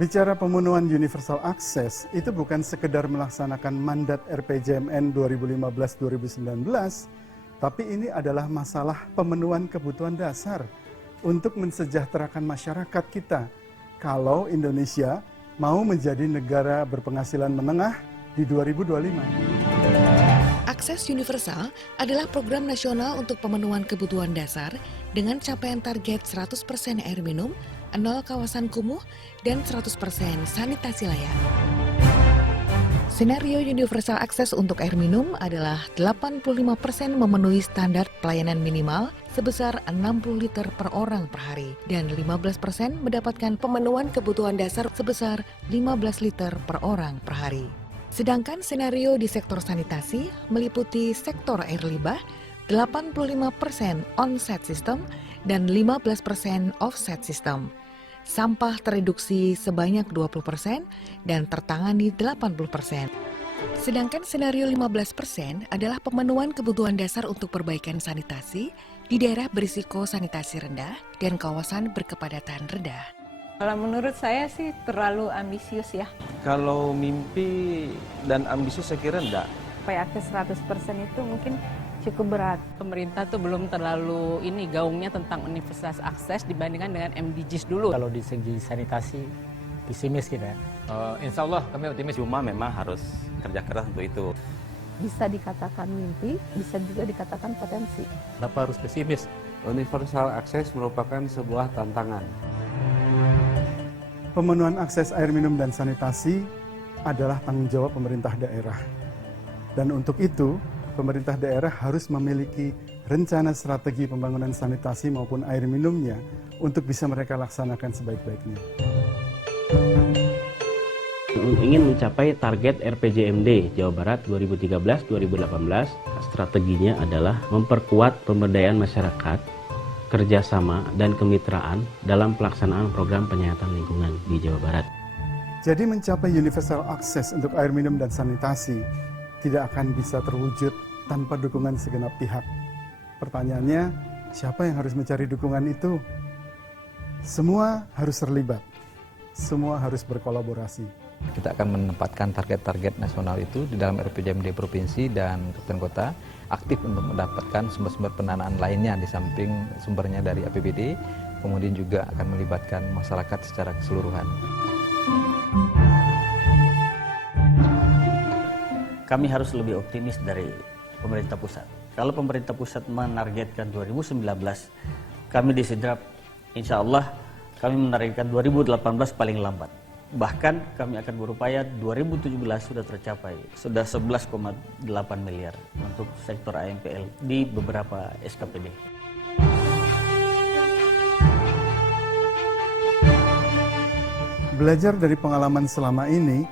Bicara pemenuhan universal access, itu bukan sekedar melaksanakan mandat RPJMN 2015-2019, tapi ini adalah masalah pemenuhan kebutuhan dasar untuk mensejahterakan masyarakat kita. Kalau Indonesia mau menjadi negara berpenghasilan menengah di 2025. Akses Universal adalah program nasional untuk pemenuhan kebutuhan dasar dengan capaian target 100% air minum, 0 kawasan kumuh, dan 100% sanitasi layak. Senario Universal Akses untuk air minum adalah 85% memenuhi standar pelayanan minimal sebesar 60 liter per orang per hari dan 15% mendapatkan pemenuhan kebutuhan dasar sebesar 15 liter per orang per hari. Sedangkan senario di sektor sanitasi meliputi sektor air limbah 85% on-site system dan 15% off-site system. Sampah tereduksi sebanyak 20% dan tertangani 80%. Sedangkan senario 15% adalah pemenuhan kebutuhan dasar untuk perbaikan sanitasi di daerah berisiko sanitasi rendah dan kawasan berkepadatan rendah. Kalau menurut saya sih terlalu ambisius ya. Kalau mimpi dan ambisius saya kira enggak. Supaya akses 100% itu mungkin cukup berat. Pemerintah tuh belum terlalu gaungnya tentang universal akses dibandingkan dengan MDGs dulu. Kalau di segi sanitasi, pesimis kita. Insya Allah kami optimis. Cuma memang harus kerja keras untuk itu. Bisa dikatakan mimpi, bisa juga dikatakan potensi. Kenapa harus pesimis? Universal akses merupakan sebuah tantangan. Pemenuhan akses air minum dan sanitasi adalah tanggung jawab pemerintah daerah. Dan untuk itu, pemerintah daerah harus memiliki rencana strategi pembangunan sanitasi maupun air minumnya untuk bisa mereka laksanakan sebaik-baiknya. Ingin mencapai target RPJMD Jawa Barat 2013-2018, strateginya adalah memperkuat pemberdayaan masyarakat, kerjasama dan kemitraan dalam pelaksanaan program penyihatan lingkungan di Jawa Barat. Jadi mencapai universal akses untuk air minum dan sanitasi tidak akan bisa terwujud tanpa dukungan segenap pihak. Pertanyaannya, siapa yang harus mencari dukungan itu? Semua harus terlibat, semua harus berkolaborasi. Kita akan menempatkan target-target nasional itu di dalam RPJMD provinsi dan kabupaten kota, aktif untuk mendapatkan sumber-sumber pendanaan lainnya di samping sumbernya dari APBD, kemudian juga akan melibatkan masyarakat secara keseluruhan. Kami harus lebih optimis dari pemerintah pusat. Kalau pemerintah pusat menargetkan 2019, kami di Sidrap, insya Allah kami menargetkan 2018 paling lambat. Bahkan kami akan berupaya 2017 sudah tercapai, sudah 11,8 miliar untuk sektor AMPL di beberapa SKPD. Belajar dari pengalaman selama ini,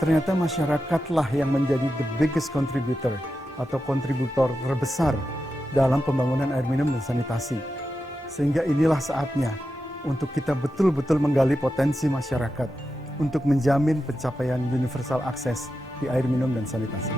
ternyata masyarakatlah yang menjadi the biggest contributor atau kontributor terbesar dalam pembangunan air minum dan sanitasi. Sehingga inilah saatnya untuk kita betul-betul menggali potensi masyarakat untuk menjamin pencapaian universal akses di air minum dan sanitasi.